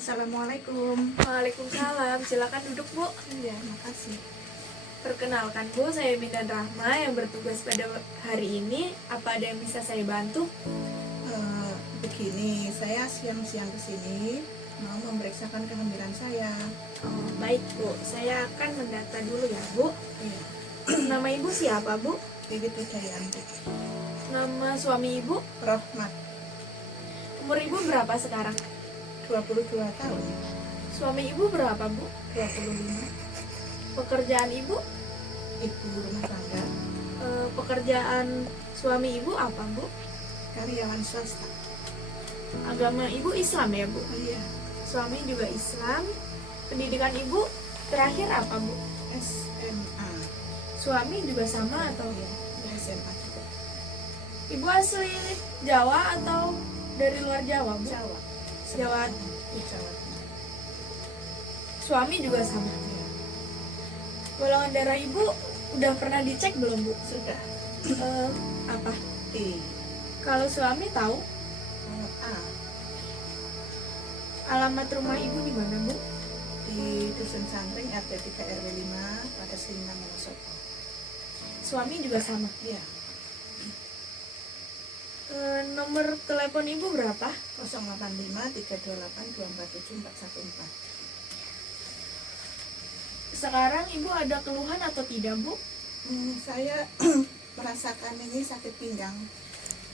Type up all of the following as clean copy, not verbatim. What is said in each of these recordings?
Assalamualaikum. Waalaikumsalam, silakan duduk Bu. Iya, makasih. Perkenalkan Bu, saya Bindan Rahma yang bertugas pada hari ini. Apa ada yang bisa saya bantu? Begini, saya siang-siang kesini mau memeriksakan kehamilan saya. Oh, baik Bu, saya akan mendata dulu ya Bu. Iya, Nama Ibu siapa Bu? Bibit Wijayanti. Nama suami Ibu? Rohmat, Umur Ibu berapa sekarang? 22 tahun. Suami Ibu berapa Bu? 25. Pekerjaan Ibu? Ibu rumah tangga, Pekerjaan suami Ibu apa Bu? karyawan swasta. Agama Ibu Islam ya Bu? Iya, Suami juga Islam. Pendidikan Ibu terakhir apa Bu? SMA. Suami juga sama atau? Iya, SMA juga. Ibu asli Jawa atau dari luar Jawa, Bu? Jawa. Jawa. Di Jawa. Suami juga sama. Iya, Golongan darah Ibu udah pernah dicek belum, Bu? sudah. Apa? I. Kalau suami tahu A. alamat rumah Ibu di mana, Bu? Di Dusun Samping RT 3 RW 5 pada Selinan Monosobo. Suami juga sama. Iya, Nomor telepon Ibu berapa? 085 328 247 414. Sekarang Ibu ada keluhan atau tidak, Bu? Saya merasakan ini sakit pinggang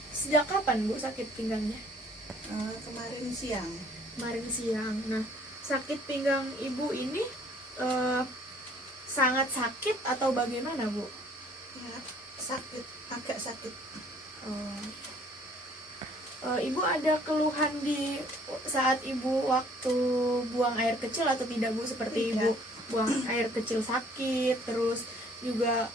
Sejak kapan, Bu, sakit pinggangnya? kemarin siang. Kemarin siang. Nah, sakit pinggang Ibu ini sangat sakit atau bagaimana, Bu? Ya, sakit, agak sakit. Ibu ada keluhan di saat Ibu waktu buang air kecil atau tidak, Bu? Seperti Tidak. Ibu buang air kecil sakit, terus juga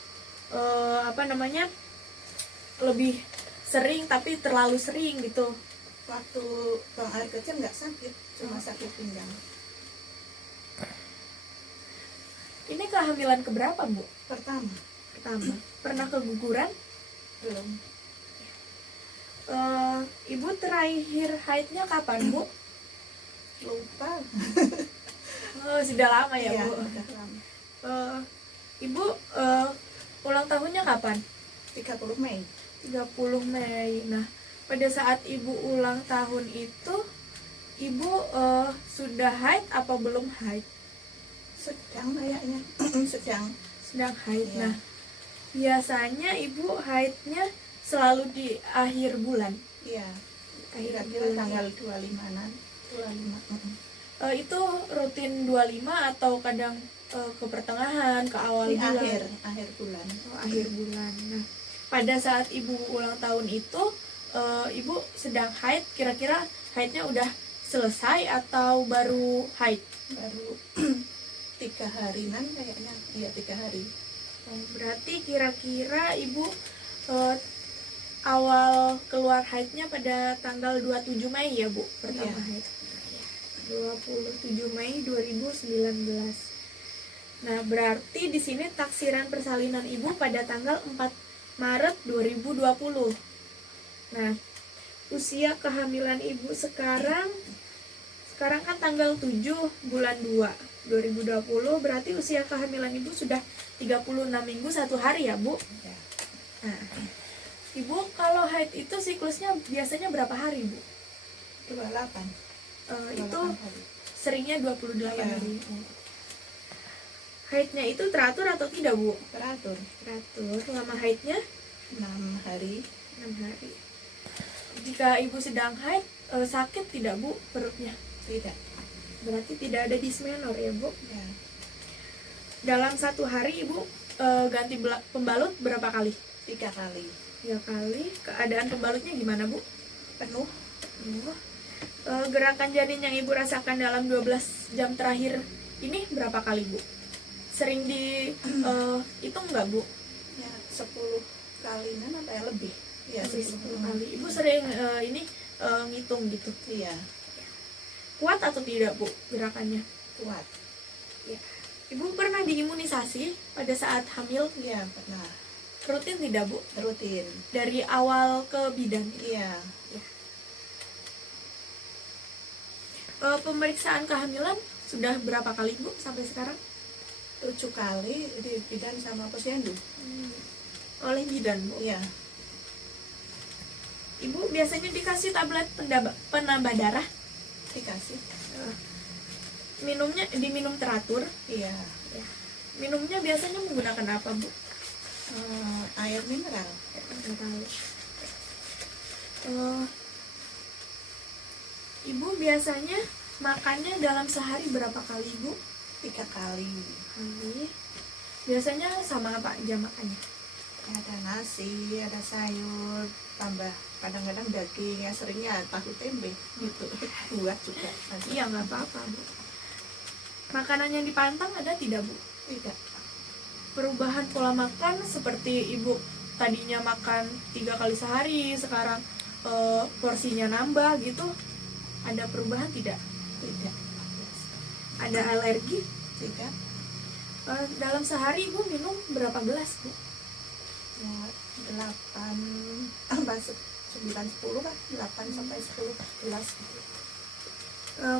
lebih sering tapi terlalu sering gitu. Waktu buang air kecil nggak sakit, cuma sakit pinggang. Ini kehamilan keberapa, Bu? Pertama, Pertama. Pernah keguguran? belum. Ibu terakhir haidnya kapan, Bu? Lupa. Sudah lama ya, Iya, Bu. udah lama. Ibu ulang tahunnya kapan? 30 Mei. 30 Mei. Nah, pada saat Ibu ulang tahun itu, Ibu sudah haid apa belum haid? Sedang kayaknya. Sedang. Sedang haid. Iya. Nah, biasanya Ibu haidnya selalu di akhir bulan. Iya. Akhir Kira-kira bulan. tanggal 25-an. 25. Itu rutin 25 atau kadang ke pertengahan, ke awal Di bulan? akhir bulan. Akhir bulan. Nah, pada saat Ibu ulang tahun itu, Ibu sedang haid, kira-kira haidnya udah selesai atau baru haid? Baru 3 harian kayaknya. Iya, 3 hari. Berarti kira-kira Ibu awal keluar haidnya pada tanggal 27 Mei ya, Bu? Pertama Iya. haid. 27 Mei 2019. Nah, berarti di sini taksiran persalinan Ibu pada tanggal 4 Maret 2020. Nah, usia kehamilan Ibu sekarang kan tanggal 7 bulan 2 2020, berarti usia kehamilan Ibu sudah 36 minggu 1 hari ya, Bu? Ya. Nah, Ibu kalau haid itu siklusnya biasanya berapa hari, Bu? 28. Itu 28 hari. seringnya 28 Iya. hari. Haidnya itu teratur atau tidak, Bu? Teratur. Teratur. Lama haidnya 6 hari. 6 hari. Jika Ibu sedang haid, sakit tidak, Bu, perutnya? Tidak. Berarti tidak ada dismenor ya, Bu? Ya. Dalam 1 hari Ibu ganti pembalut berapa kali? 3 kali. 3 kali. Keadaan pembalutnya gimana, Bu? Penuh. Gerakan janin yang Ibu rasakan dalam 12 jam terakhir ini berapa kali, Bu? Sering hitung nggak, Bu? Ya, 10 kalian apa ya lebih? Ya, 10 10 kali. Ibu sering ngitung gitu. Iya, Kuat atau tidak, Bu, gerakannya? kuat. Ibu pernah diimunisasi pada saat hamil? Iya, pernah. Rutin tidak, Bu? Rutin. Dari awal ke bidan? Iya. Pemeriksaan kehamilan sudah berapa kali Bu sampai sekarang? 7 kali di bidan sama posyandu. Oleh bidan Bu. Iya, Ibu biasanya dikasih tablet penambah darah. dikasih. Minumnya diminum teratur. Iya, Ya. Minumnya biasanya menggunakan apa Bu? air mineral. Nggak tahu. Ibu biasanya makannya dalam sehari berapa kali Bu? 3 kali. Biasanya sama apa aja makannya? Ada nasi, ada sayur, tambah kadang-kadang daging, ya seringnya tahu tempe gitu. Buat juga. Iya nggak apa-apa Bu. Makanan yang dipantang ada tidak Bu? Tidak. Perubahan pola makan seperti Ibu tadinya makan 3 kali sehari, sekarang porsinya nambah gitu, ada perubahan tidak? Tidak. Ada alergi? Tidak. Dalam sehari Ibu minum berapa gelas Bu? Ya, 8 tambah 9 10 lah, 8 sampai 10 gelas gitu.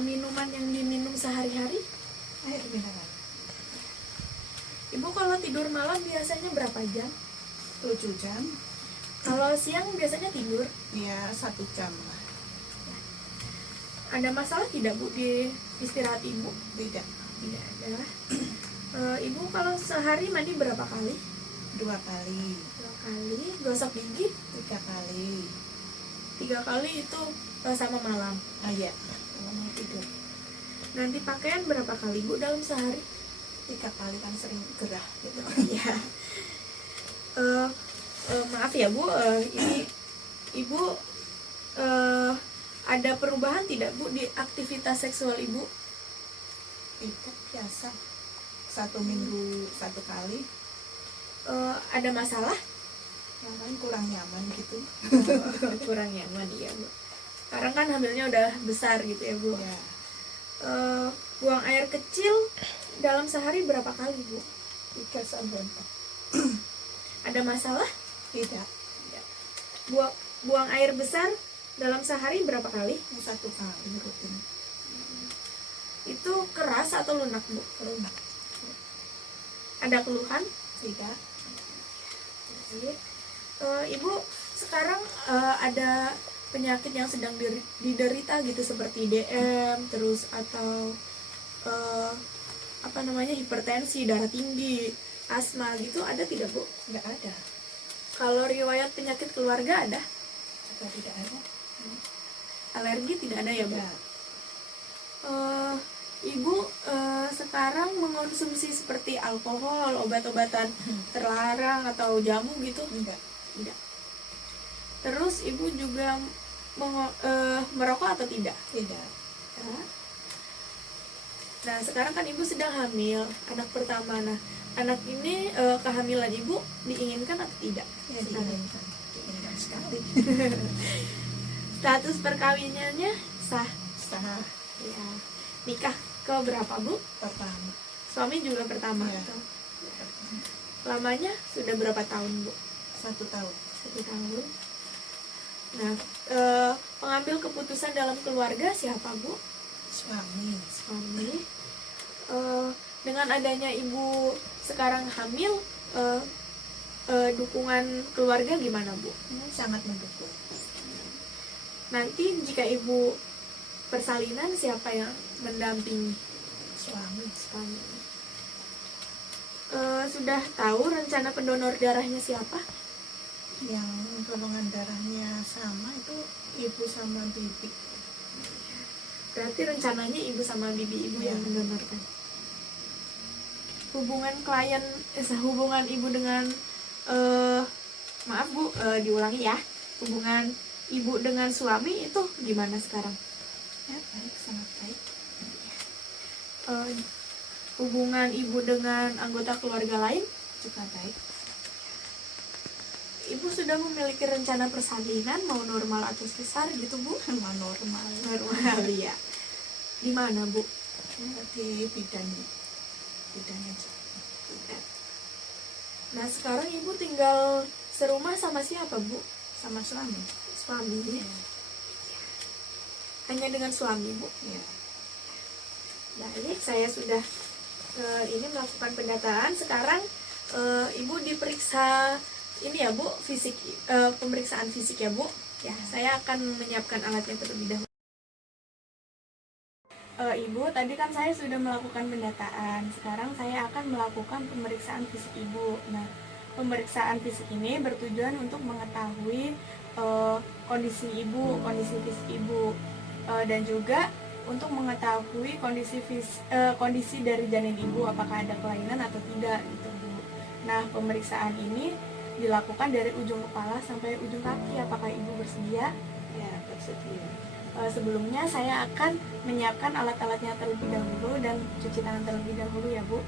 Minuman yang diminum sehari-hari? Air mineral. Ibu kalau tidur malam biasanya berapa jam? 7 jam. Kalau siang biasanya tidur? Ya, 1 jam lah. Ada masalah tidak Bu di istirahat Ibu? Tidak. Tidak ada. Ibu kalau sehari mandi berapa kali? 2 kali. 2 kali. Gosok gigi? 3 kali. 3 kali itu sama malam. Iya, kalau mau tidur. Nanti pakaian berapa kali Bu dalam sehari? 3 kali kan sering gerah gitu. Iya. Maaf ya Bu, ini Ibu ada perubahan tidak Bu di aktivitas seksual Ibu? Tidak, biasa. 1 minggu 1 kali. Ada masalah? Ya kan kurang nyaman gitu. Kurang nyaman ya Bu. Sekarang kan hamilnya udah besar gitu ya Bu. Ya, Buang air kecil dalam sehari berapa kali Bu? 3 sampai 4. Ada masalah? Tidak. Buang air besar dalam sehari berapa kali? 1 kali rutin. Itu keras atau lunak Bu? Lunak. Ada keluhan? Tidak. Ibu sekarang ada penyakit yang sedang diderita gitu seperti DM terus atau hipertensi, darah tinggi, asma gitu ada tidak Bu? Enggak ada. Kalau riwayat penyakit keluarga ada? Juga tidak ada. Alergi tidak ada ya Bu? Ya, Ibu sekarang mengonsumsi seperti alkohol, obat-obatan terlarang atau jamu gitu? enggak. Tidak. Terus Ibu juga merokok atau tidak? Tidak. Ya. Nah sekarang kan Ibu sedang hamil anak pertama. Nah anak ini kehamilan Ibu diinginkan atau tidak? Ya, diinginkan. Diinginkan sekali. Status perkawinannya sah? Sah. Ya. Nikah ke berapa Bu? Pertama. Suami juga pertama? Ya. Atau? Lamanya sudah berapa tahun Bu? 1 tahun. 1 tahun. Nah, pengambil keputusan dalam keluarga siapa Bu? Suami. Suami. Dengan adanya Ibu sekarang hamil, dukungan keluarga gimana Bu? Sangat mendukung. Nanti jika Ibu persalinan siapa yang mendampingi? Suami. Suami. Sudah tahu rencana pendonor darahnya siapa? Yang golongan darahnya sama itu ibu sama bibi. Berarti rencananya Ibu sama bibi Ibu yang Ya. mendonorkan. Hubungan Ibu dengan maaf Bu, diulangi ya. Hubungan Ibu dengan suami itu gimana sekarang? Ya, baik, sangat baik. Hubungan Ibu dengan anggota keluarga lain? Juga baik. Ibu sudah memiliki rencana persalinan mau normal atau sesar gitu Bu? Sama normal. Normal ya. Di mana Bu? Ya, di bidannya aja. Nah sekarang Ibu tinggal serumah sama siapa Bu? Sama suami. Suami. Ya. Hanya dengan suami Bu? Ya. Baik, saya sudah ini melakukan pendataan. Sekarang Ibu diperiksa ini ya Bu, fisik, pemeriksaan fisik ya Bu. Ya, saya akan menyiapkan alatnya terlebih dahulu. Ibu, tadi kan saya sudah melakukan pendataan. Sekarang saya akan melakukan pemeriksaan fisik Ibu. Nah, pemeriksaan fisik ini bertujuan untuk mengetahui kondisi Ibu, kondisi fisik Ibu, dan juga untuk mengetahui kondisi dari janin Ibu, apakah ada kelainan atau tidak gitu Bu. Nah, pemeriksaan ini dilakukan dari ujung kepala sampai ujung kaki. Apakah Ibu bersedia? Ya, bersedia. Sebelumnya saya akan menyiapkan alat-alatnya terlebih dahulu dan cuci tangan terlebih dahulu ya Bu.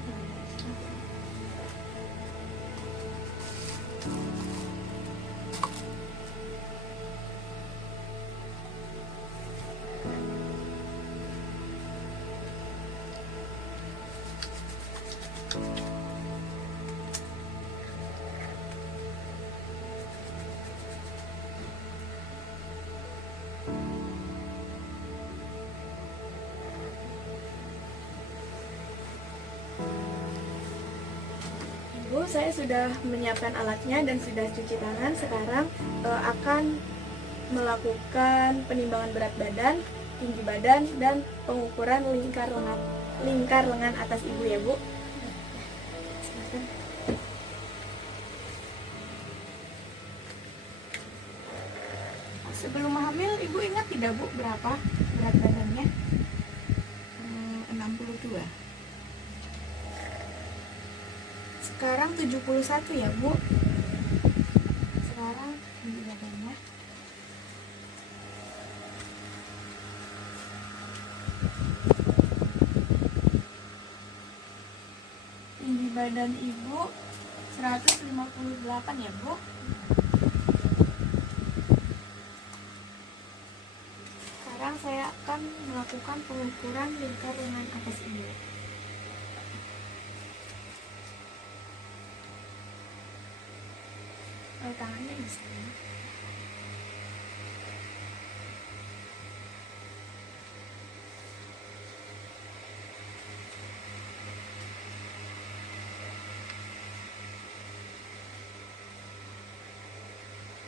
Ibu, saya sudah menyiapkan alatnya dan sudah cuci tangan. Sekarang akan melakukan penimbangan berat badan, tinggi badan, dan pengukuran lingkar lengan atas Ibu ya Bu. Silakan. Sebelum hamil, Ibu ingat tidak Bu berapa berat badannya? 62. Sekarang 71 ya Bu. Sekarang tinggi badannya. Tinggi badan Ibu 158 ya Bu. Sekarang saya akan melakukan pengukuran lingkar lengan atas Ibu. Tangannya di sana.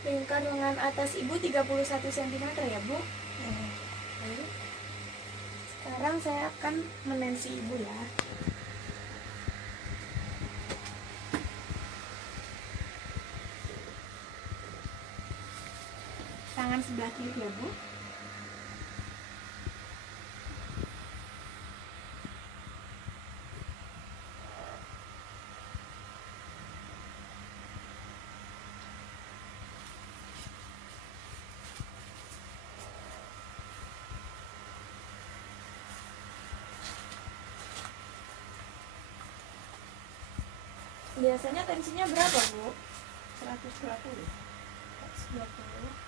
Lingkar lengan atas Ibu 31 cm ya Bu. Baik. Sekarang saya akan menensi Ibu ya. Tangan sebelah kiri ya Bu. Biasanya tensinya berapa Bu? 120. 120.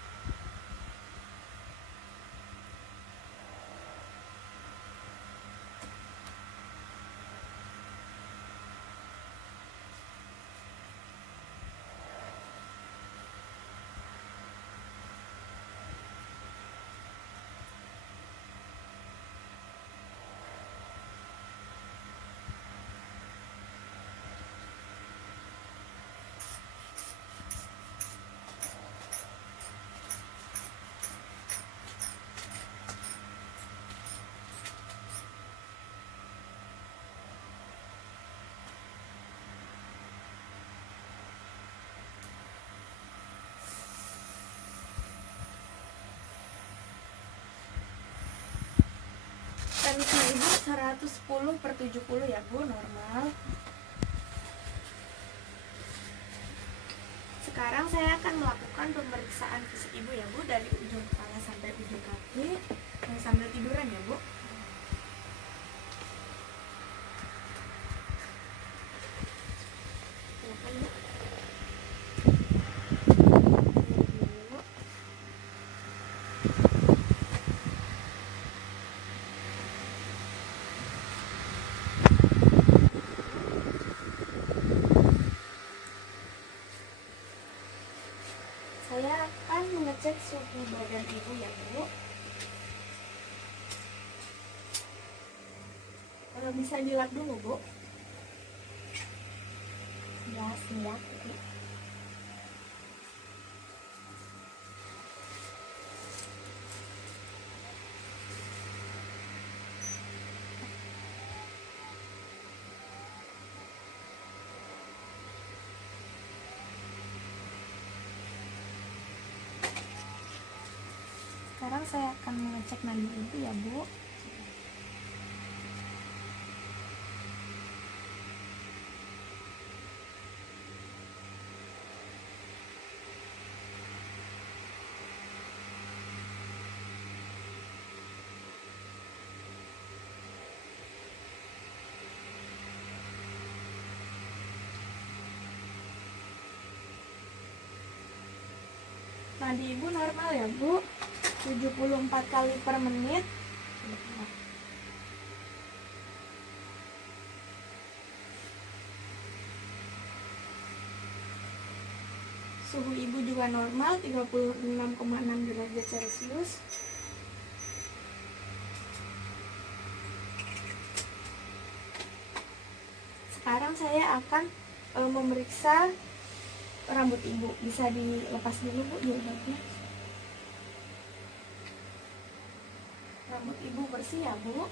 Tensi Ibu 110/70 ya Bu, normal. Sekarang saya akan melakukan pemeriksaan fisik Ibu ya Bu, dari ujung kepala sampai ujung kaki, sambil tiduran ya Bu. Silakan Bu. Dulu. Saya akan mengecek suhu badan Ibu ya Bu. Bisa dilap dulu, Bu. Ya, siap. Sekarang saya akan mengecek nadi ibu ya, Bu. Nadi ibu normal ya, Bu. 74 kali per menit. Suhu ibu juga normal, 36,6 derajat Celcius. Sekarang saya akan memeriksa rambut ibu. Bisa dilepas dulu, Bu, jilbabnya. Rambut ibu bersih ya, Bu.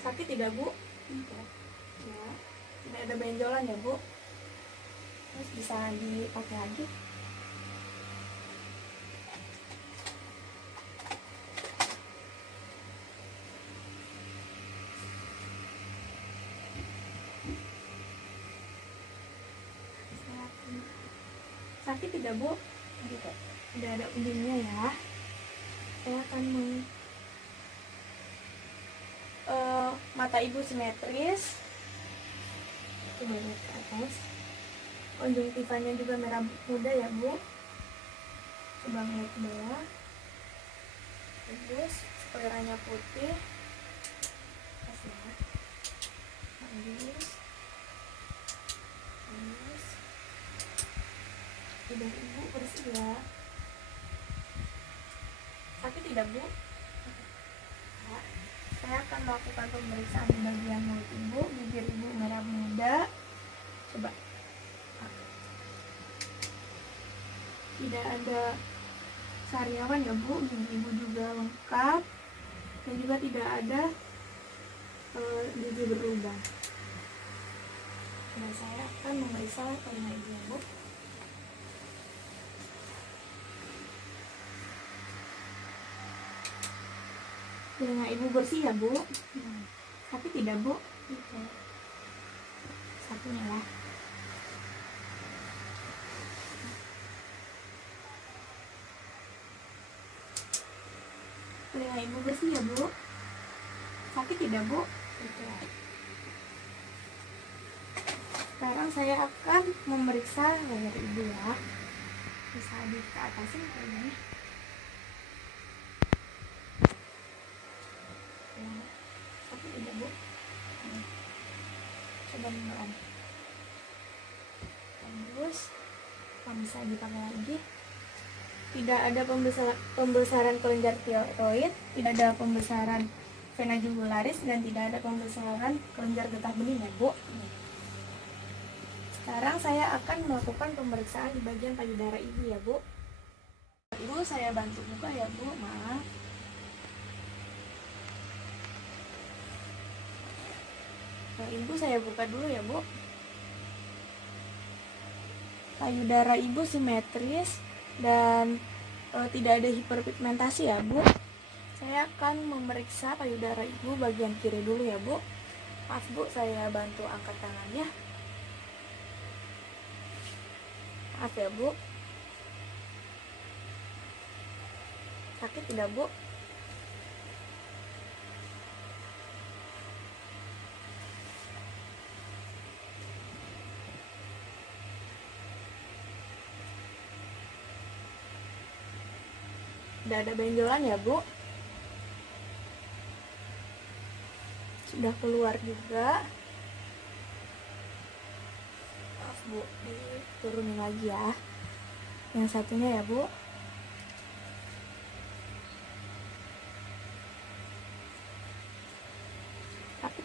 Sakit tidak, Bu? Tidak. Ya. Tidak ada benjolan ya, Bu. Terus bisa dipakai lagi. Sakit tidak, Bu? Tidak. Tidak ada ujungnya ya. Saya akan mata ibu simetris. Coba lihat ke atas. Konjungtivanya juga merah muda ya, Bu. Coba ngeliat ke bawah. Bagus. Skleranya putih. Pas ya. Bagus. Bagus. Udah ibu bersih ya. Sakit tidak, Bu? Nah, saya akan melakukan pemeriksaan di bagian mulut ibu. Bibir ibu merah muda. Coba. Tidak ada sariawan ya, Bu. Gigi ibu juga lengkap. Dan juga tidak ada gigi berlubang. Nah, saya akan memeriksa telinga ibu ya, Bu. Telinga ibu bersih ya, Bu. Tapi tidak, Bu? Tidak. Satunya lah. Telinga ibu bersih ya, Bu. Sakit tidak, Bu? Tidak. Sekarang saya akan memeriksa leher ibu ya. Bisa di ke atasin kayaknya. Sakit tidak, Bu? Coba menelan. Bagus. Bisa dipakai lagi. Tidak ada pembesaran kelenjar tiroid, tidak ada pembesaran vena jugularis, dan tidak ada pembesaran kelenjar getah bening ya, Bu. Sekarang saya akan melakukan pemeriksaan di bagian payudara ibu ya, Bu. Ibu, saya bantu buka ya, Bu. Maaf. Nah, ibu saya buka dulu ya, Bu. Payudara ibu simetris dan tidak ada hiperpigmentasi ya, Bu. Saya akan memeriksa payudara ibu bagian kiri dulu ya, Bu. Maaf, Bu, saya bantu angkat tangannya. Maaf ya, Bu. Sakit tidak, Bu? Tidak ada benjolan ya, Bu? Sudah keluar juga. Maaf, Bu, diturunin lagi ya. Yang satunya ya, Bu.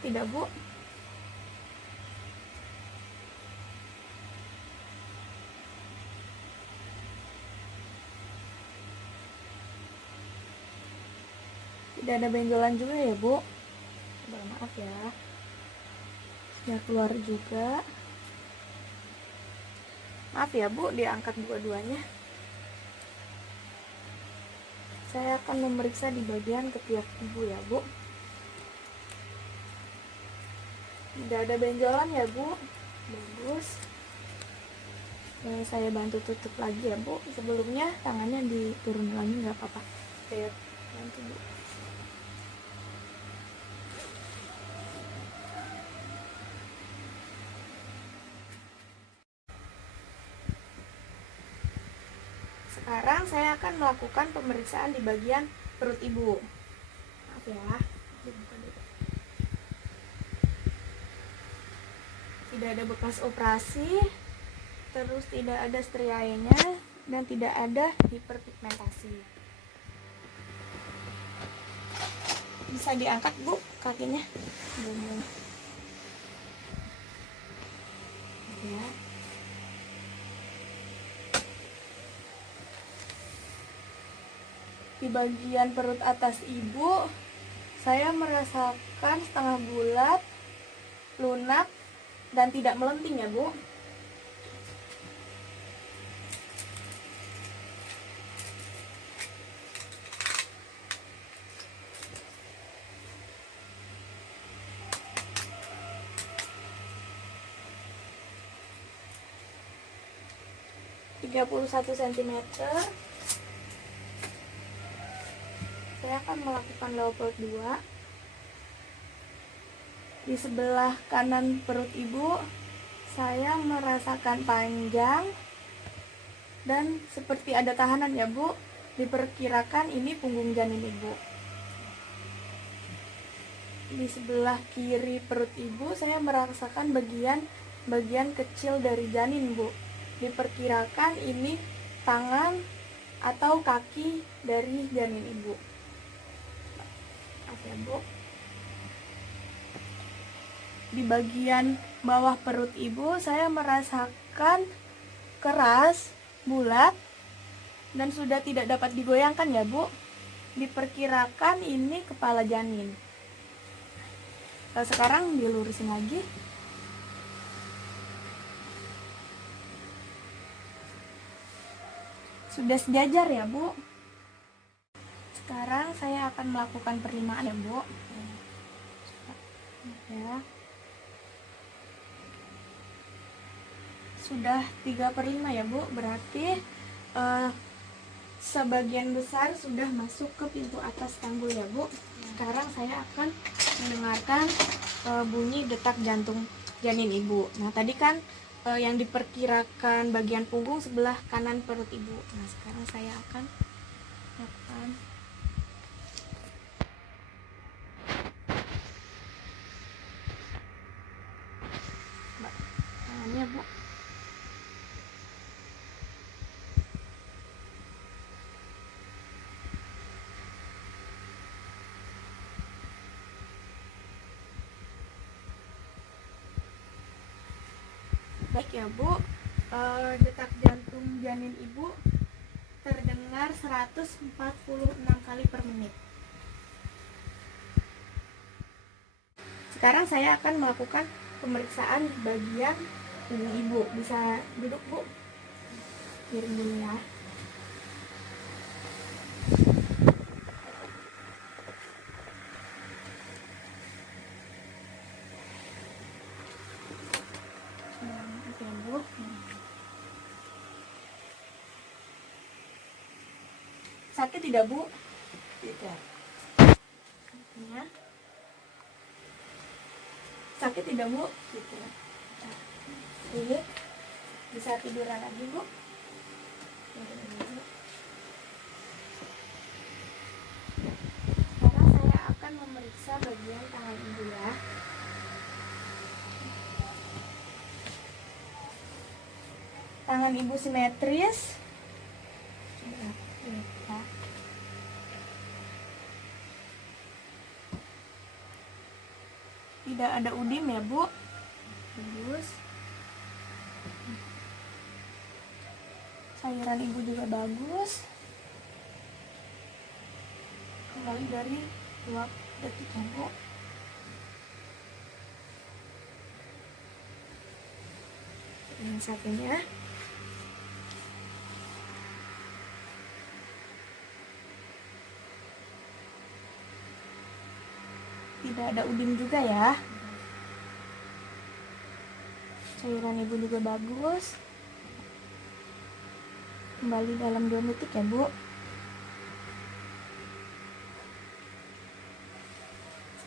tidak, Bu? Tidak ada benjolan juga ya, Bu? Maaf ya. Sudah keluar juga. Maaf ya, Bu, diangkat dua-duanya. Saya akan memeriksa di bagian ketiak ibu ya, Bu. Tidak ada benjolan ya, Bu. Bagus. Saya bantu tutup lagi ya, Bu. Sebelumnya tangannya diturun lagi, nggak apa-apa. Saya bantu, Bu. Sekarang saya akan melakukan pemeriksaan di bagian perut ibu. Maaf ya. Dibuka dulu. Tidak ada bekas operasi, terus tidak ada striaenya, dan tidak ada hiperpigmentasi. Bisa diangkat, Bu, kakinya. Ya. Di bagian perut atas ibu, saya merasakan setengah bulat, lunak, dan tidak melenting ya, Bu. (31 cm). Saya akan melakukan Leopold 2. Di sebelah kanan perut ibu, saya merasakan panjang dan seperti ada tahanan ya, Bu. Diperkirakan ini punggung janin ibu. Di sebelah kiri perut ibu, saya merasakan bagian kecil dari janin, Bu. Diperkirakan ini tangan atau kaki dari janin ibu. Maaf ya, Bu. Di bagian bawah perut ibu, saya merasakan keras, bulat, dan sudah tidak dapat digoyangkan ya, Bu. Diperkirakan ini kepala janin. Sekarang dilurusin lagi. Sudah sejajar ya, Bu. Sekarang saya akan melakukan perlimaan ya, Bu. Ya. Sudah 3/5 ya, Bu. Berarti sebagian besar sudah masuk ke pintu atas tanggul ya, Bu. Sekarang saya akan mendengarkan bunyi detak jantung janin ibu. Nah, tadi kan yang diperkirakan bagian punggung sebelah kanan perut ibu. Nah, sekarang saya akan lakukan. Tangannya, Bu. Baik ya, Bu. Detak jantung janin ibu terdengar 146 kali per menit. Sekarang saya akan melakukan pemeriksaan bagian punggung ibu. Bisa duduk, Bu. Miring dulu ya. Sakit tidak, Bu? Tidak. Ya. Sakit tidak, Bu? Tidak. Ini bisa tiduran lagi, Bu. Sekarang saya akan memeriksa bagian tangan ibu ya. Tangan ibu simetris. tidak ada udim ya Bu. Bagus. Cairan ibu juga bagus. Kembali dari 2 detik ya Bu. Yang satunya. Tidak ada udim juga ya. Cairan ibu juga bagus. Kembali dalam 2 detik ya Bu.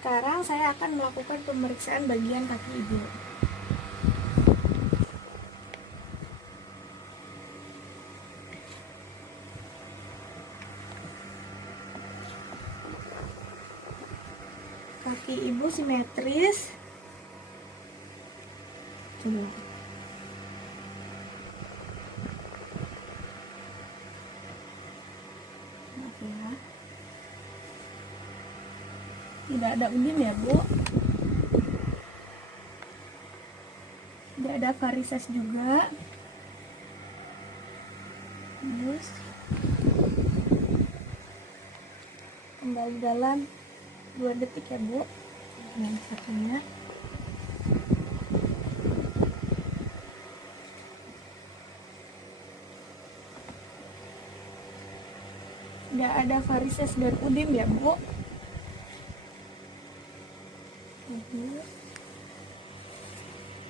Sekarang saya akan melakukan pemeriksaan bagian kaki ibu. Kaki ibu simetris. Coba. Maaf ya. Tidak ada udim ya Bu. Tidak ada varises juga. Terus kembali dalam 2 detik ya Bu. Yang satunya. Tidak ada varises dan udim ya Bu.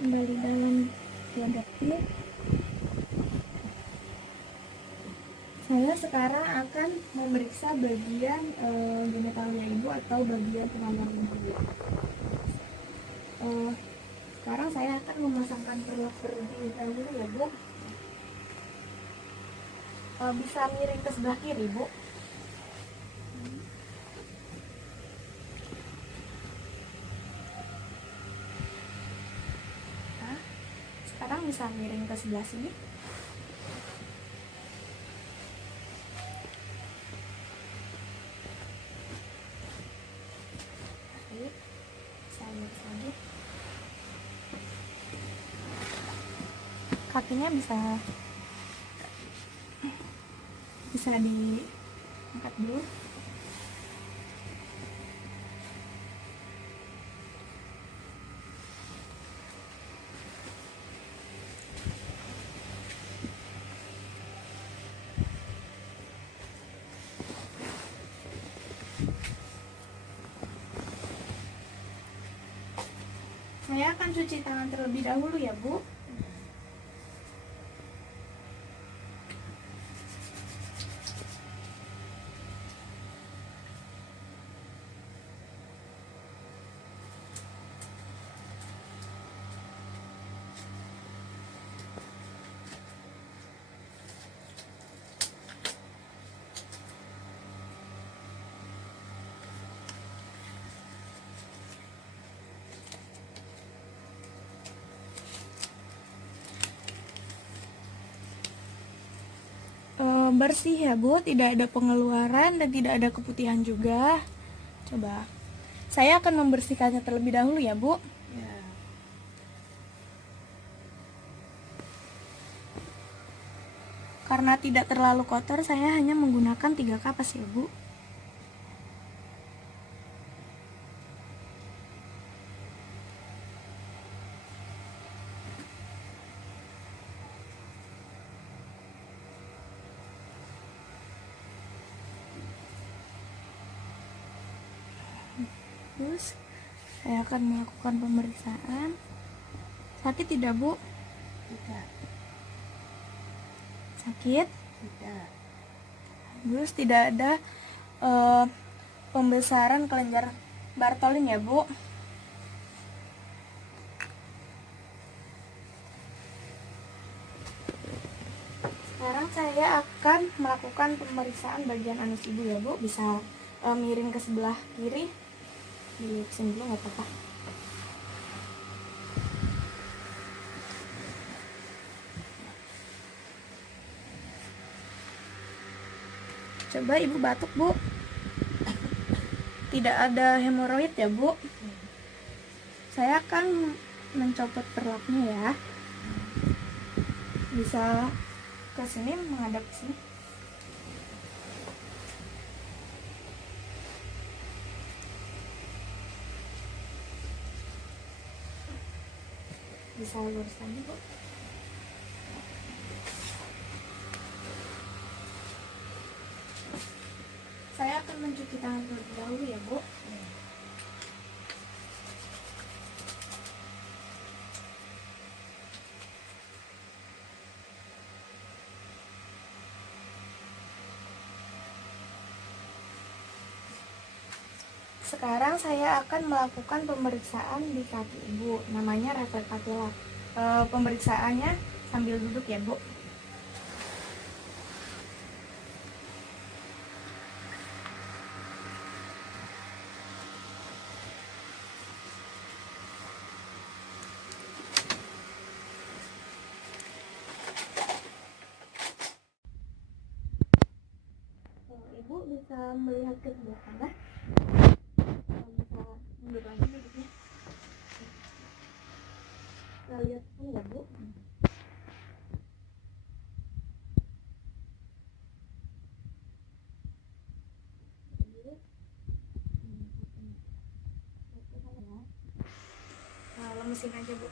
Kembali dalam 2 detik. Saya sekarang akan memeriksa bagian genitalia ibu atau bagian penampilan ibu. Sekarang saya akan memasangkan perlak terlebih dahulu ya Bu. Bisa miring ke sebelah kiri Bu. Nah, sekarang bisa miring ke sebelah sini. Baik, saya lurus lagi. Kakinya bisa diangkat dulu. Saya akan cuci tangan terlebih dahulu ya Bu. Bersih ya Bu, tidak ada pengeluaran dan tidak ada keputihan juga. Coba, saya akan membersihkannya terlebih dahulu ya Bu. Ya. Karena tidak terlalu kotor, saya hanya menggunakan 3 kapas ya Bu. Terus saya akan melakukan pemeriksaan. Sakit tidak Bu? Tidak. Sakit? Tidak. Terus tidak ada pembesaran kelenjar Bartholin ya Bu? Sekarang saya akan melakukan pemeriksaan bagian anus ibu ya Bu. Bisa miring ke sebelah kiri. Dilurusin dulu nggak apa-apa. Coba ibu batuk Bu. Tidak ada hemoroid ya Bu. saya akan mencopot perlapnya ya. Bisa ke sini, menghadap ke sini. Bisa lurus lagi, Bu. Saya akan mencuci tangan terlebih dahulu ya, Bu. Sekarang saya akan melakukan pemeriksaan di kaki Ibu, namanya refleks patella. Pemeriksaannya sambil duduk ya, Bu. Ibu bisa melihat ke sebelah kanan. Bisa mundur lagi duduknya. Kita lihat sini ya, Bu. Nah, lemesin aja, Bu.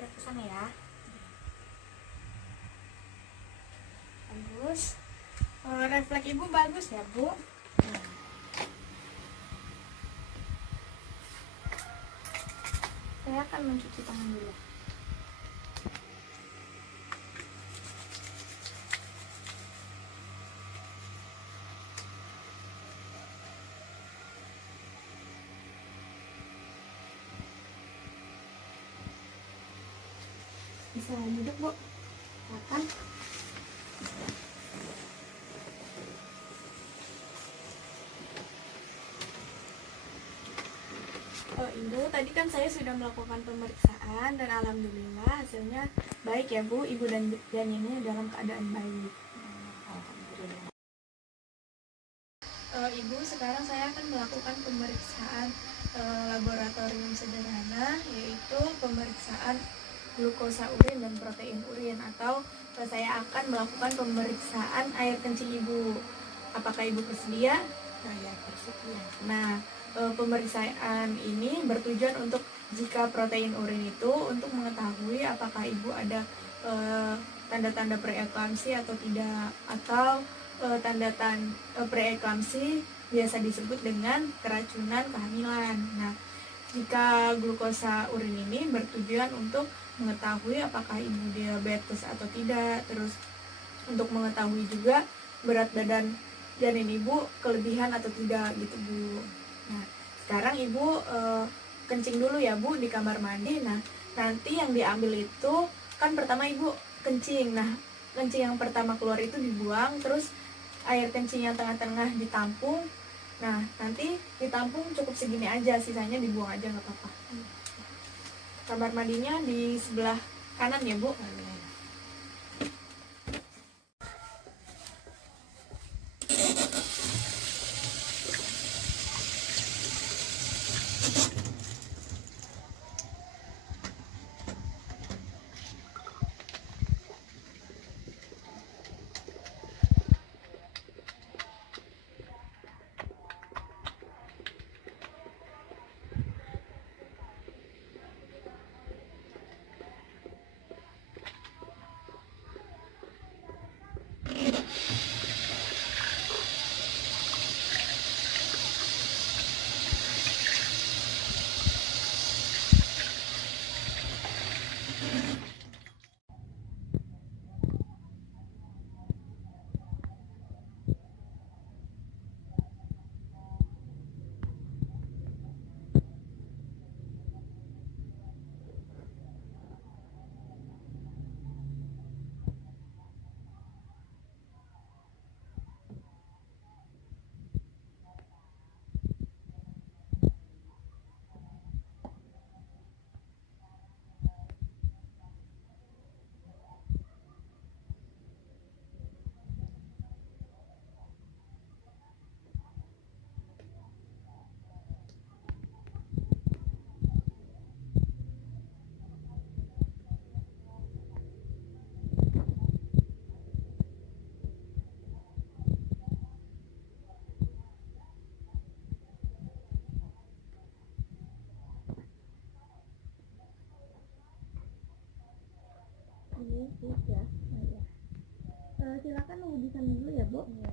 Lihat ke sana ya. Bagus. Refleks Ibu bagus ya, Bu. Saya akan mencuci tangan dulu. Bisa duduk, Bu. Silakan. Ibu, tadi kan saya sudah melakukan pemeriksaan dan alhamdulillah hasilnya baik ya, Bu. Ibu dan janinnya dalam keadaan baik. Ibu, sekarang saya akan melakukan pemeriksaan laboratorium sederhana, yaitu pemeriksaan glukosa urin dan protein urin, atau saya akan melakukan pemeriksaan air kencing Ibu. Apakah Ibu bersedia? Saya bersedia. Nah, pemeriksaan ini bertujuan untuk jika protein urin itu untuk mengetahui apakah ibu ada tanda-tanda preeklamsi atau tidak, atau tanda-tanda preeklamsi biasa disebut dengan keracunan kehamilan. Nah, jika glukosa urin ini bertujuan untuk mengetahui apakah ibu diabetes atau tidak, terus untuk mengetahui juga berat badan janin ibu kelebihan atau tidak gitu, Bu. Nah, sekarang ibu kencing dulu ya, Bu, di kamar mandi. Nah, nanti yang diambil itu kan pertama ibu kencing. Nah, kencing yang pertama keluar itu dibuang, terus air kencing yang tengah-tengah ditampung. Nah, nanti ditampung cukup segini aja, sisanya dibuang aja nggak apa-apa. Kamar mandinya di sebelah kanan ya, Bu. lanjutkan dulu ya, Bu. Iya.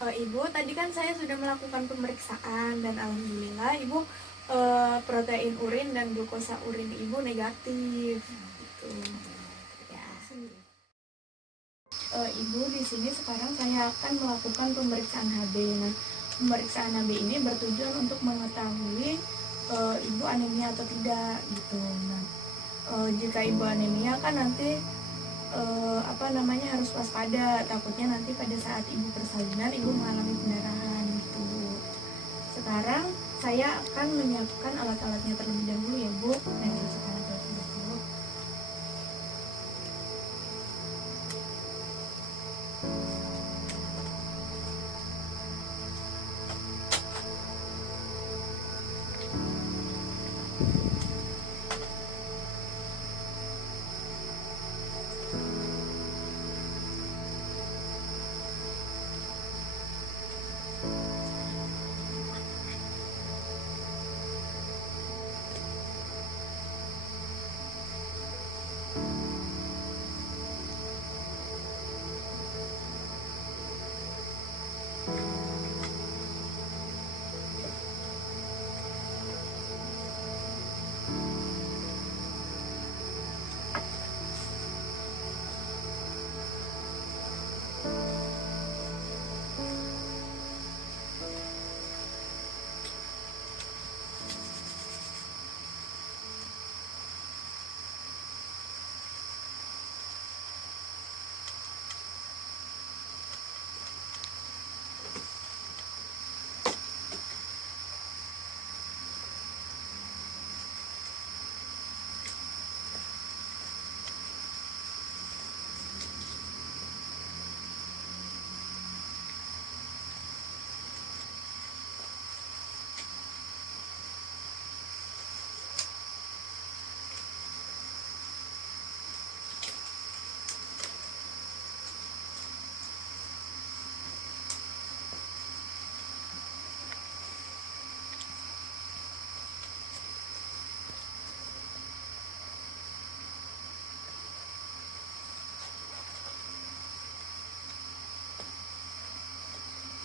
Ibu, tadi kan saya sudah melakukan pemeriksaan dan alhamdulillah Ibu protein urin dan glukosa urin Ibu negatif. Gitu. Ya. Ibu, di sini sekarang saya akan melakukan pemeriksaan HB. Nah, pemeriksaan HB ini bertujuan untuk mengetahui Ibu anemia atau tidak gitu. Nah, jika Ibu anemia kan nanti harus waspada, takutnya nanti pada saat Ibu persalinan Ibu mengalami pendarahan gitu. Sekarang saya akan menyiapkan alat-alatnya terlebih dahulu ya Bu. Nah, sekarang terlebih dahulu.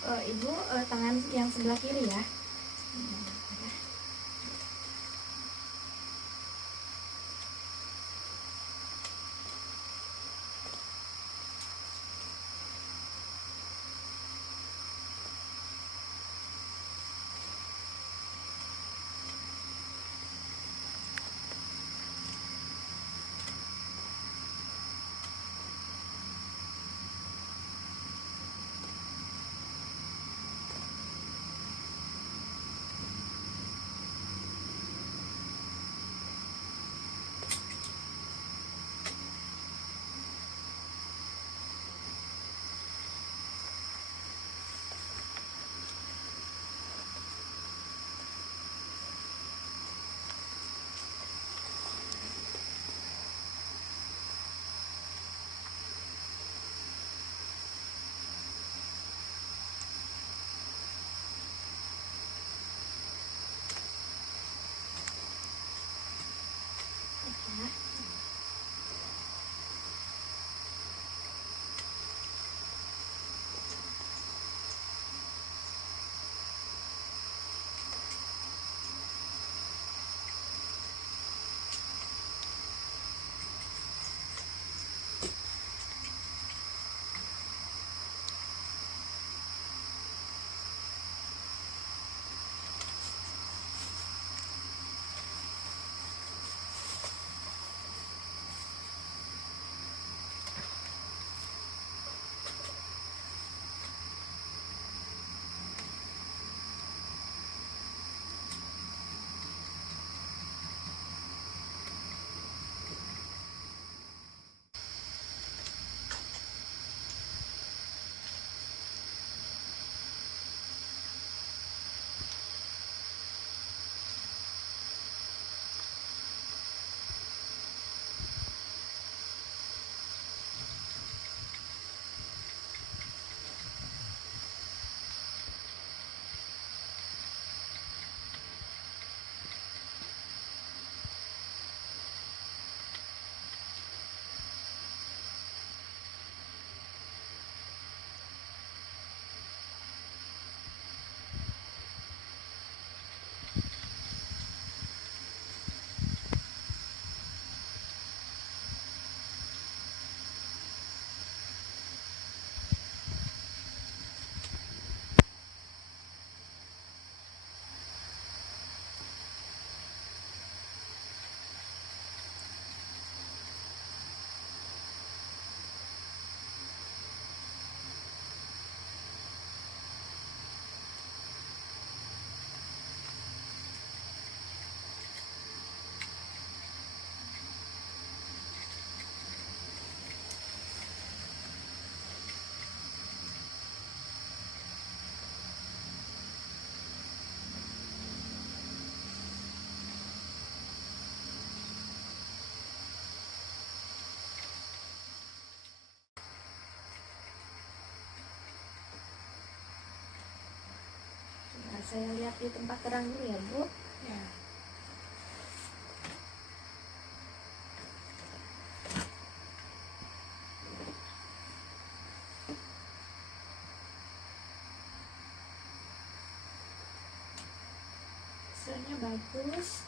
Ibu, tangan yang sebelah kiri ya. saya lihat di tempat terang dulu ya Bu. Ya. Hasilnya bagus.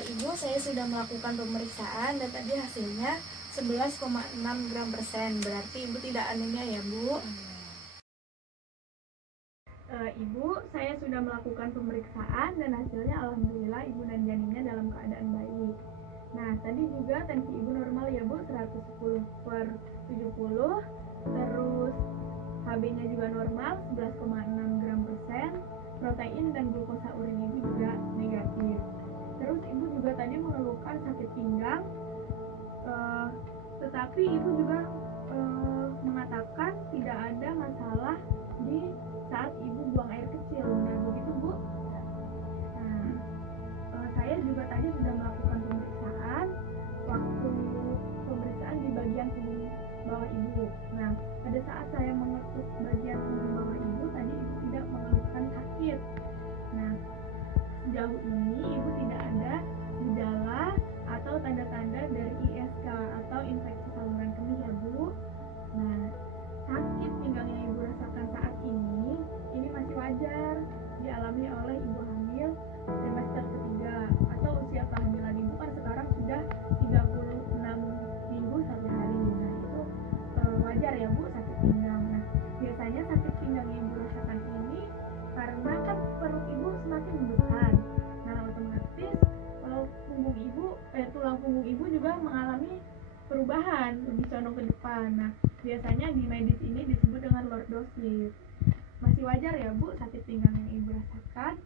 Ibu, saya sudah melakukan pemeriksaan dan tadi hasilnya 11,6 gram persen. Berarti Ibu tidak anemia ya Bu. Ibu, saya sudah melakukan pemeriksaan dan hasilnya alhamdulillah Ibu dan janinnya dalam keadaan baik. Nah, tadi juga tensi Ibu normal ya Bu, 110/70. Terus HB-nya juga normal, 11,6 gram persen. Protein dan glukosa urin Ibu juga negatif. Terus Ibu juga tadi mengeluhkan sakit pinggang, tetapi Ibu juga mengatakan tidak ada masalah di saat Ibu buang air kecil. Nah, begitu Bu. Nah, saya juga tadi sudah melakukan pemeriksaan. Waktu pemeriksaan di bagian punggung bawah Ibu. Nah, pada saat saya mengetuk bagian punggung bawah Ibu, tadi Ibu tidak mengeluhkan sakit. Nah, sejauh ini Ibu tidak ada gejala atau tanda-tanda dari ISK atau infeksi saluran kemih ya Bu. Nah, sakit pinggang yang Ibu rasakan saat ini masih wajar dialami oleh ibu hamil trimester ketiga atau usia kehamilan Ibu kan sekarang sudah 36 minggu 1 hari. Nah, itu wajar ya Bu sakit pinggang. Nah, biasanya sakit pinggang yang Ibu rasakan ini karena kan perut Ibu semakin membesar. Nah, otomatis punggung Ibu, tulang punggung Ibu juga mengalami perubahan, lebih condong ke depan. Nah, biasanya di medis ini disebut dengan lordosis. Masih wajar ya Bu sakit pinggang yang Ibu rasakan.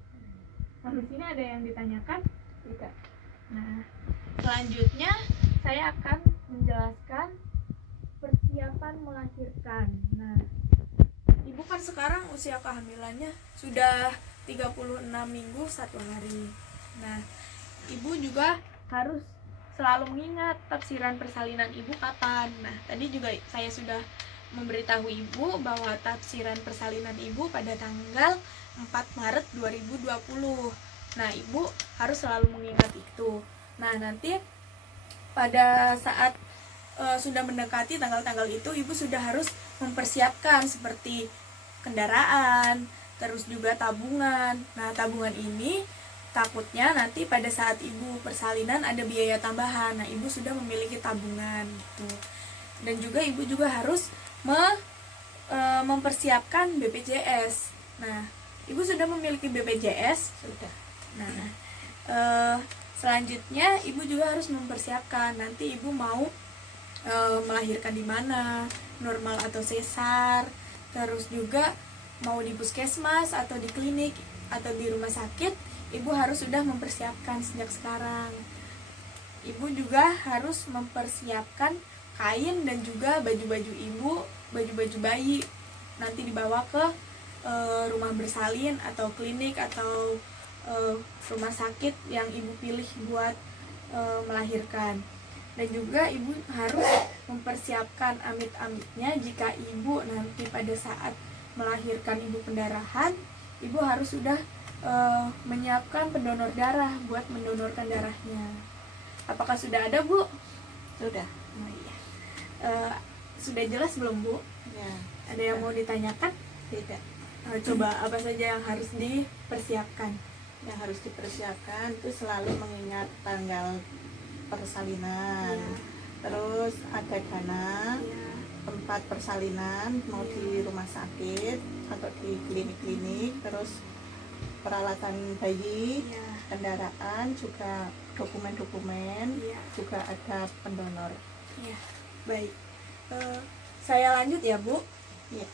Habis ini ada yang ditanyakan? Tidak. Nah, selanjutnya saya akan menjelaskan persiapan melahirkan. Nah, Ibu kan sekarang usia kehamilannya sudah 36 minggu 1 hari. Nah, Ibu juga harus selalu mengingat tafsiran persalinan Ibu kapan. Nah, tadi juga saya sudah memberitahu Ibu bahwa tafsiran persalinan Ibu pada tanggal 4 Maret 2020. Nah, Ibu harus selalu mengingat itu. Nah, nanti pada saat sudah mendekati tanggal-tanggal itu, Ibu sudah harus mempersiapkan seperti kendaraan, terus juga tabungan. Nah, tabungan ini takutnya nanti pada saat Ibu persalinan ada biaya tambahan. Nah, Ibu sudah memiliki tabungan gitu. Dan juga Ibu juga harus mempersiapkan BPJS. Nah, Ibu sudah memiliki BPJS? Sudah. Nah, selanjutnya Ibu juga harus mempersiapkan nanti Ibu mau melahirkan di mana, normal atau sesar, terus juga mau di puskesmas atau di klinik atau di rumah sakit. Ibu harus sudah mempersiapkan sejak sekarang. Ibu juga harus mempersiapkan kain dan juga baju-baju Ibu, baju-baju bayi nanti dibawa ke rumah bersalin atau klinik atau rumah sakit yang Ibu pilih buat melahirkan. Dan juga Ibu harus mempersiapkan amit-amitnya jika Ibu nanti pada saat melahirkan Ibu pendarahan, Ibu harus sudah menyiapkan pendonor darah buat mendonorkan darahnya. Apakah sudah ada Bu? Sudah. Oh, iya. Sudah jelas belum Bu? Ya. Ada yang mau ditanyakan? Tidak. Coba apa saja yang harus dipersiapkan? Yang harus dipersiapkan itu selalu mengingat tanggal persalinan. Ya. Terus ada dana Ya. tempat persalinan mau di rumah sakit atau di klinik-klinik. Terus peralatan bayi, Iya. kendaraan, juga dokumen-dokumen, Iya. juga ada pendonor. Iya. Baik. Saya lanjut ya, Bu. Iya.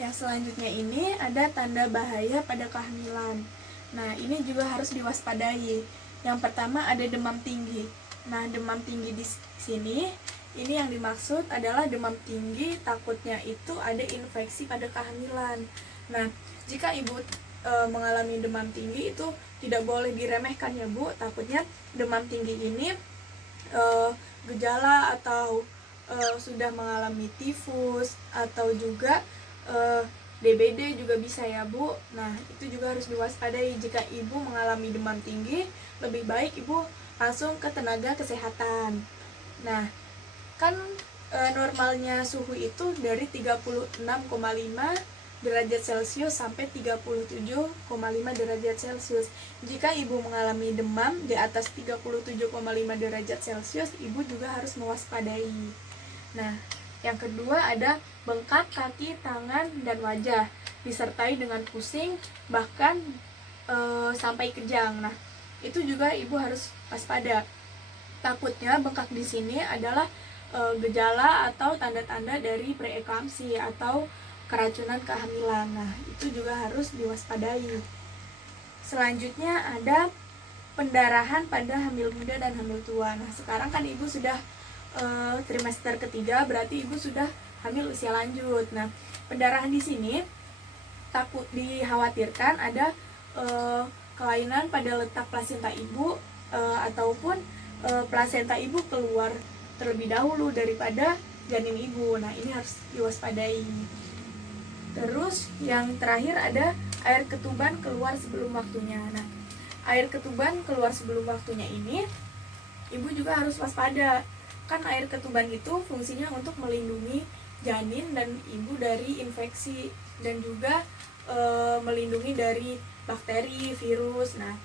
Yang selanjutnya ini ada tanda bahaya pada kehamilan. Nah, ini juga harus diwaspadai. Yang pertama ada demam tinggi. Nah, demam tinggi di sini, ini yang dimaksud adalah demam tinggi, takutnya itu ada infeksi pada kehamilan. Nah, jika ibu mengalami demam tinggi itu tidak boleh diremehkan ya Bu. Takutnya demam tinggi ini gejala atau sudah mengalami tifus atau juga DBD juga bisa ya Bu. Nah, itu juga harus diwaspadai. Jika ibu mengalami demam tinggi, lebih baik ibu langsung ke tenaga kesehatan. Nah, kan normalnya suhu itu dari 36,5 derajat Celcius sampai 37,5 derajat Celcius. Jika ibu mengalami demam di atas 37,5 derajat Celcius, ibu juga harus mewaspadai. Nah, yang kedua ada bengkak kaki, tangan, dan wajah, disertai dengan pusing, bahkan sampai kejang. Nah, itu juga ibu harus waspada. Takutnya bengkak di sini adalah gejala atau tanda-tanda dari preeklamsi atau keracunan kehamilan. Nah, itu juga harus diwaspadai. Selanjutnya ada pendarahan pada hamil muda dan hamil tua. Nah, sekarang kan ibu sudah trimester ketiga, berarti ibu sudah hamil usia lanjut. Nah, pendarahan di sini takut dikhawatirkan ada kelainan pada letak plasenta ibu ataupun plasenta ibu keluar terlebih dahulu daripada janin ibu. Nah, ini harus diwaspadai. Terus yang terakhir ada air ketuban keluar sebelum waktunya. Nah, air ketuban keluar sebelum waktunya ini ibu juga harus waspada. Kan air ketuban itu fungsinya untuk melindungi janin dan ibu dari infeksi dan juga melindungi dari bakteri, virus. Nah,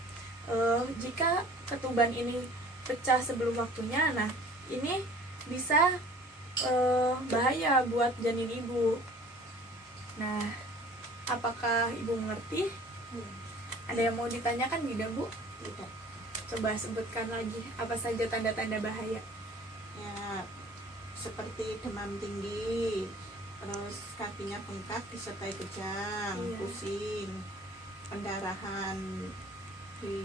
jika ketuban ini pecah sebelum waktunya, nah ini bisa bahaya buat janin ibu. Nah, apakah ibu mengerti? Ada yang mau ditanyakan tidak, Bu? Tidak. Coba sebutkan lagi apa saja tanda-tanda bahaya. Ya, seperti demam tinggi, terus kakinya bengkak disertai kejang, Iya. pusing, pendarahan di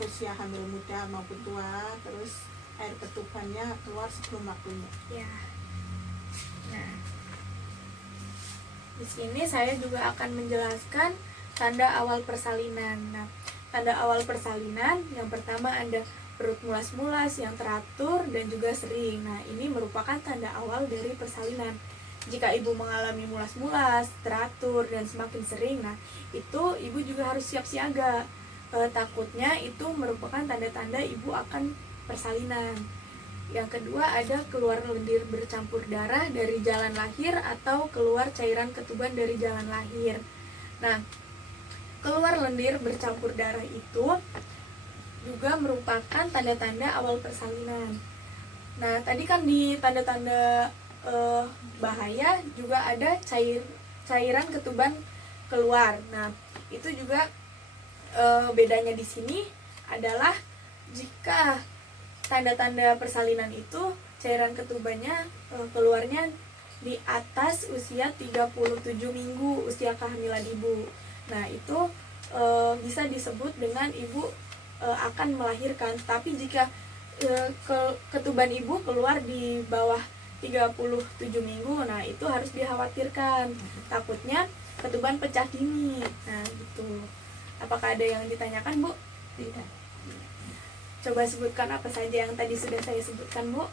usia hamil muda maupun tua, terus air ketubannya keluar sebelum waktunya. Ya. Nah, di sini saya juga akan menjelaskan tanda awal persalinan. Nah, tanda awal persalinan yang pertama ada perut mulas-mulas yang teratur dan juga sering. Nah, ini merupakan tanda awal dari persalinan. Jika ibu mengalami mulas-mulas, teratur, dan semakin sering, nah itu ibu juga harus siap siaga. Takutnya itu merupakan tanda-tanda ibu akan persalinan. Yang kedua ada keluar lendir bercampur darah dari jalan lahir atau keluar cairan ketuban dari jalan lahir. Nah, keluar lendir bercampur darah itu juga merupakan tanda-tanda awal persalinan. Nah, tadi kan di tanda-tanda bahaya juga ada cairan ketuban keluar. Nah, itu juga bedanya di sini adalah jika tanda-tanda persalinan itu cairan ketubannya keluarnya di atas usia 37 minggu usia kehamilan ibu. Nah, itu bisa disebut dengan ibu akan melahirkan. Tapi jika ketuban ibu keluar di bawah 37 minggu, nah itu harus dikhawatirkan. Takutnya ketuban pecah dini. Nah, gitu. Apakah ada yang ditanyakan, Bu? Tidak. Coba sebutkan apa saja yang tadi sudah saya sebutkan, Bu.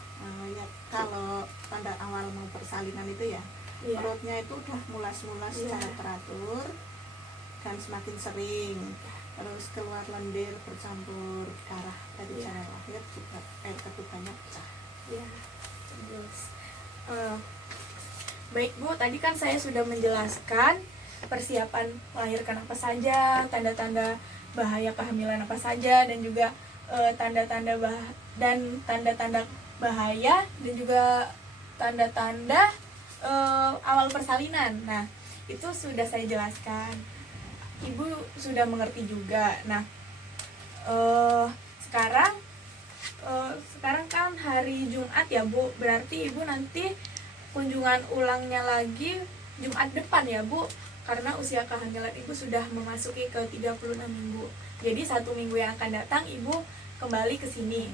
Ya, kalau tanda awal mau persalinan itu ya, Iya. perutnya itu udah mulas-mulas Iya. secara teratur dan semakin sering. Terus keluar lendir bercampur darah dari Iya. jalan lahir, juga air ketubannya pecah. Ya, terus baik Bu, tadi kan saya sudah menjelaskan persiapan melahirkan apa saja, tanda-tanda bahaya kehamilan apa saja, dan juga tanda-tanda bahaya dan juga tanda-tanda awal persalinan. Nah, itu sudah saya jelaskan. Ibu sudah mengerti juga. Nah, eh, sekarang sekarang kan hari Jumat ya Bu, berarti Ibu nanti kunjungan ulangnya lagi Jumat depan ya Bu, karena usia kehamilan Ibu sudah memasuki ke 36 minggu. Jadi 1 minggu yang akan datang Ibu kembali ke sini.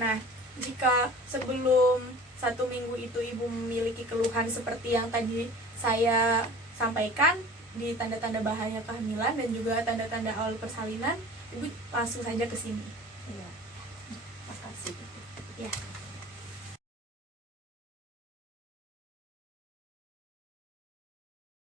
Nah, jika sebelum 1 minggu itu Ibu memiliki keluhan seperti yang tadi saya sampaikan di tanda-tanda bahaya kehamilan dan juga tanda-tanda awal persalinan, Ibu langsung saja ke sini. Iya. Makasih. Ya.